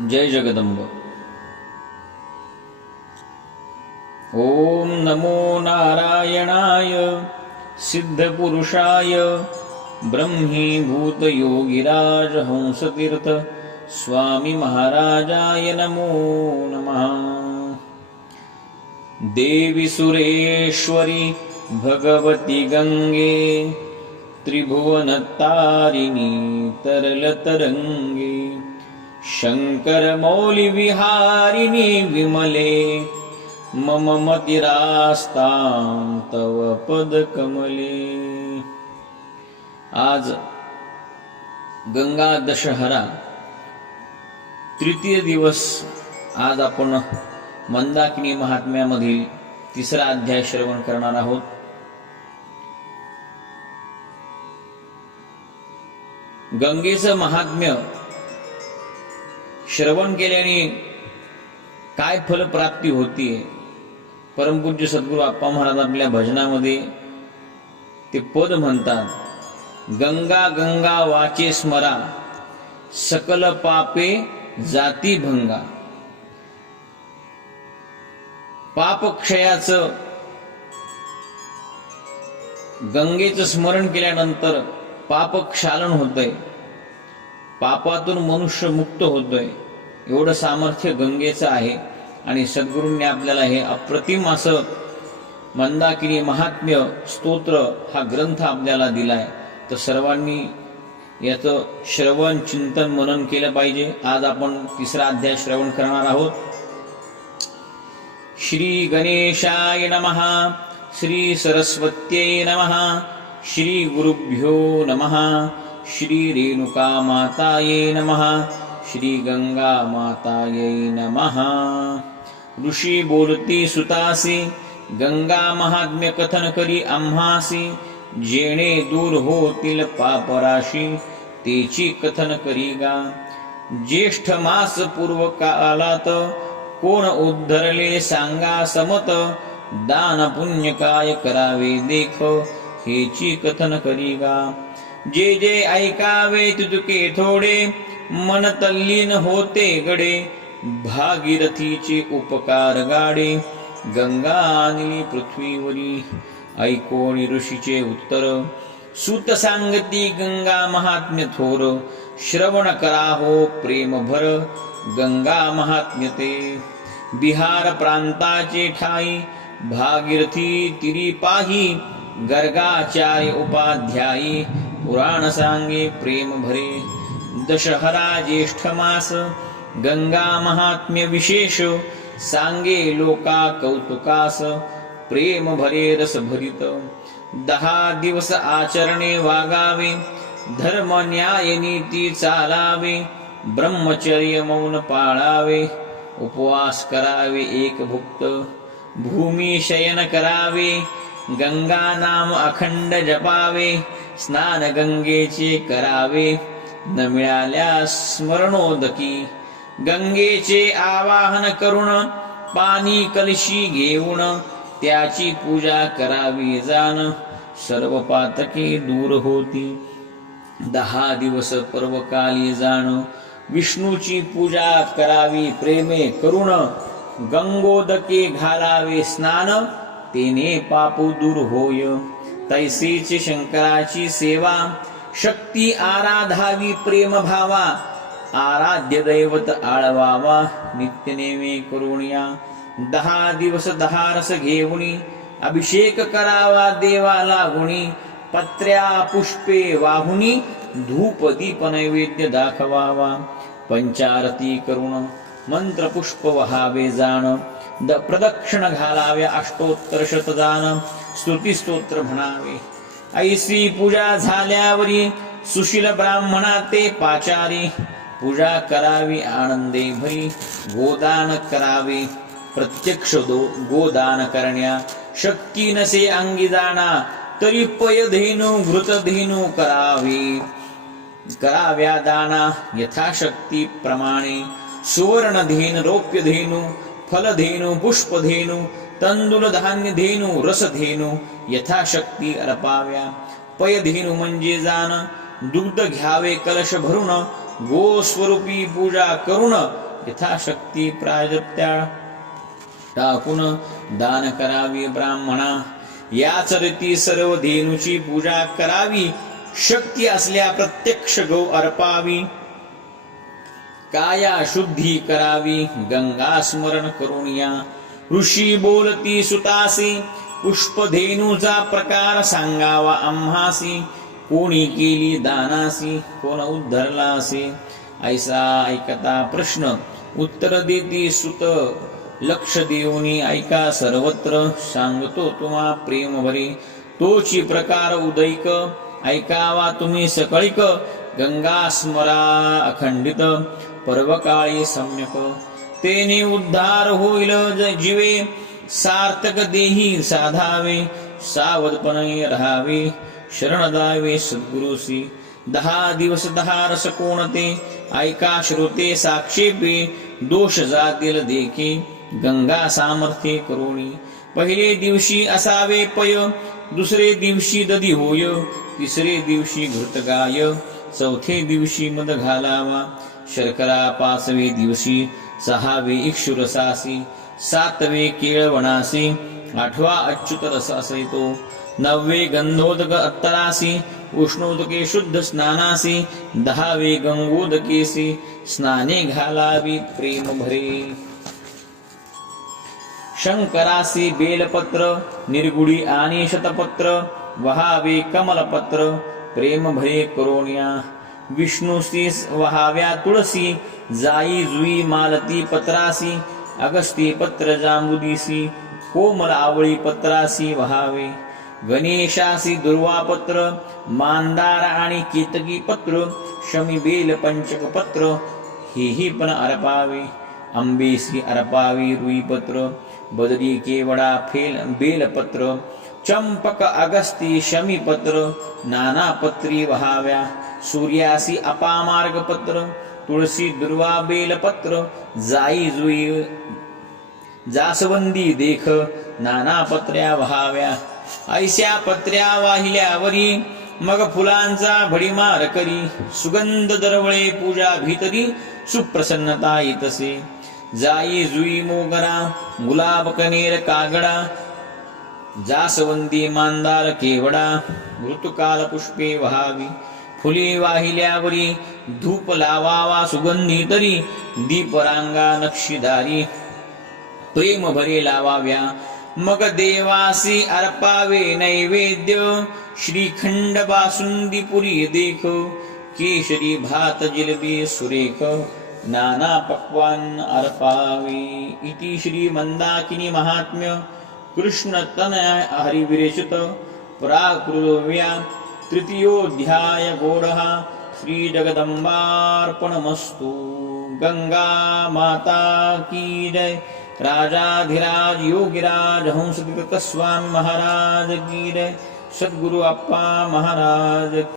जय जगदंब। ओम नमो नारायणाय सिद्धपुरुषाय ब्रह्मीभूत योगिराज हंसतीर्थ स्वामी महाराजाय नमो नमः। देवी सुरेश्वरी भगवती गंगे त्रिभुवनतारिणी तरलतरङ्गे। शङ्करमौलिविहारिणि विमले मम मतिरास्तां तव पदकमले। आज गंगा दशहरा तृतीय दिवस आज आपण मंदाकिनी महात्म्यामधील तिसरा अध्याय श्रवण करणार आहोत. गंगेचं महात्म्य श्रवण केल्याने काय फलप्राप्ती होतीये परमपूज्य सद्गुरू आप्पा महाराज आपल्या भजनामध्ये ते पद म्हणतात गंगा गंगा वाचे स्मरा सकल पापे जाती भंगा. पापक्षयाचं गंगेचं स्मरण केल्यानंतर पापक्षालन होतंय. पापातून मनुष्य मुक्त होतोय. एवढं सामर्थ्य गंगेचं आहे. आणि सद्गुरूंनी आपल्याला हे अप्रतिम असं मंदाकिनी महात्म्य स्तोत्र हा ग्रंथ आपल्याला दिलाय. तर सर्वांनी याचं श्रवण चिंतन मनन केलं पाहिजे. आज आपण तिसरा अध्याय श्रवण करणार आहोत. श्री गणेशाय नमहा श्री सरस्वत्यै नमहा श्री गुरुभ्यो नमः श्री रेणुका माताये नमः श्री गंगा नमः। ऋषी बोलती सुतासी गंगा महात्म्य कथन करी आम्हासी जेणे दूर होतील पापराशी तेची कथन करी गा। ज्येष्ठ मास पूर्व कालात कोण उद्धरले सांगा समत दान पुण्य काय करावे देख। हेची कथन करी गा जे जे ऐकावे तुझके थोडे मन तल्लीन होते गडे. भागीरथीचे उपकार गाडे. गंगा आणली पृथ्वीवरी ऐकोणी ऋषीचे उत्तर. सुत सांगती गंगा महात्म्य थोर. श्रवण करा हो प्रेम भर गंगा महात्म्य ते. बिहार प्रांताचे ठाई भागीरथी तिरी पाही. गर्गाचार्य उपाध्यायी पुराण प्रेमभरे प्रेम दशहरा ज्येष्ठ मास गंगा महात्म्य विशेष सांगे लोका कौतुकास प्रेम भरे रस भरित दहा दिवस आचरणे वागावे धर्म न्याय नीती चालावे ब्रह्मचर्य मौन पाळावे उपवास करावे एक भुक्त भूमी शयन करावे गंगा नाम अखंड जपावे स्नान गंगेचे करावे न मिळाल्यास स्मरणोदकी. गंगेचे आवाहन करून पाणी कलशी घेऊन त्याची पूजा करावी जाण. सर्व पातके दूर होती. दहा दिवस पर्वकाली जाण. विष्णूची पूजा करावी प्रेमे करुण. गंगोदके घालावे स्नान. तेने पापू दूर होय. तैसेची शंकराची सेवा शक्ती आराधावी प्रेम भावा आराध्य दैवत आळवावा नित्य नेमे करुणिया दहा दिवस दहा रस घेऊणी अभिषेक करावा देवाला गुणी पत्र्या पुष्पे वाहुनी धूप दीप नैवेद्य दाखवावा. पंचारती करुण मंत्र पुष्प वहावे जाण. द प्रदक्षिण घालावे अष्टोत्तर शतदान स्तुतिस्तोत्र म्हणावे. ऐसी पूजा झाल्यावरी सुशील ब्राह्मणा ते पाचारी पूजा करावी आनंदे भई गोदान करावे प्रत्यक्ष दो गोदान करण्या शक्ती नसे अंगी जाणा तरी पय धेनु घृत करावी. कराव्या दाना यथाशक्ती प्रमाणे सुवर्ण धेन फलधेनु पुष्पधेनु तंदुलधान्यधेनु रसधेनु तंदुल धान्य धेनु रस धेनु यथाशक्ती अर्पाव्या। पय धेनु म्हणजे जाण दुग्ध घ्यावे कलश भरून गोस्वरूपी पूजा करून यथाशक्ती प्राजत्या टाकून दान करावी ब्राह्मणा। याच रीती सर्व धेनूची पूजा करावी शक्ती असल्या प्रत्यक्ष गौ अर्पावी। काया शुद्धी करावी गंगा स्मरण करून या. ऋषी बोलती सुतासी पुष्पधेनूचा प्रकार सांगावा आम्हासी. कोणी केली दानासी कोण उद्धरला असे ऐसा ऐकता प्रश्न. उत्तर देती सुत लक्ष देऊनी ऐका सर्वत्र. सांगतो तुम्हा प्रेम भरी तोची प्रकार उदैक ऐकावा तुम्ही सकळिक. गंगा स्मरा अखंडित. पर्वकाळी सम्यक. तेने उद्धार होईल ज- जीवे सार्थक देही साधावे सावधपणे राहावे. शरण दावे सद्गुरुसी दहा दिवस दहा रस कोणते? ऐका श्रोते साक्षेपे दोष जातील देखे. गंगा सामर्थ्ये करुणी. पहिले दिवशी असावे पय दुसरे दिवशी दधी होय तिसरे दिवशी घृत गाय चौथे दिवशी मद घालावा. शर्करा पाचवे दिवशी सहावे इक्षुरसासी, सातवे केळवणासी, आठवा अच्युत रसासी तो नववे गंधोदक अत्तरासी उष्णोदके शुद्ध स्नानासी दहावे गंगोदकेसी, स्नाने घालावी प्रेम भरे। शंकरासी बेलपत्र, निर्गुडी आणि शतपत्र वहावे कमलपत्र, प्रेम भरे करोनिया विष्णुसी वहाव्या तुळसी जाई जुई मालती पत्रासी अगस्ती पत्र जांबुदीसी कोमल आवळी पत्रासी वहावे. गणेशासी दुर्वापत्र मांदार आणि केतकी पत्र शमी बेल पंचक पत्र हेही पण अर्पावे. आंबेसी अर्पावी रुईपत्र बदरी केवडा फेल बेलपत्र चंपक अगस्ती शमीपत्र नाना पत्री वहाव्या. सूर्यासी अपामार्ग पत्र तुळसी दुर्वा बेलपत्र जाई जुई जासवंदी देख नाना पत्र्या व्हाव्या. ऐशा पत्र्या वाहिल्यावरी मग फुलांचा भडीमार करी सुगंध दरवळे पूजा भीतरी सुप्रसन्नता येतसे. जाई जुई मोगरा गुलाब कनेर कागडा जासवंदी मांदार केवडा ऋतुकाल पुष्पे वहावी. फुले वाहिल्यावरी धूप लावावा सुगंधी तरी दीपरांगा नक्षीदारी. प्रेम भरे लावाव्या मग देवासी अर्पावे नैवेद्य श्रीखंड बासुंदी पुरी देख केशरी भात जिलबी सुरेख नाना पक्वान अर्पावे इति श्री मंदाकिनी महात्म्य कृष्ण तनय हरिविरेचित प्राकृव्या तृतीयोध्याय गोडः श्रीजगदम्बार्पणमस्तु। गङ्गा माता की जय। राजाधिराज योगिराज हंसकृतस्वामी महाराज की जय। सद्गुरु अप्पा महाराज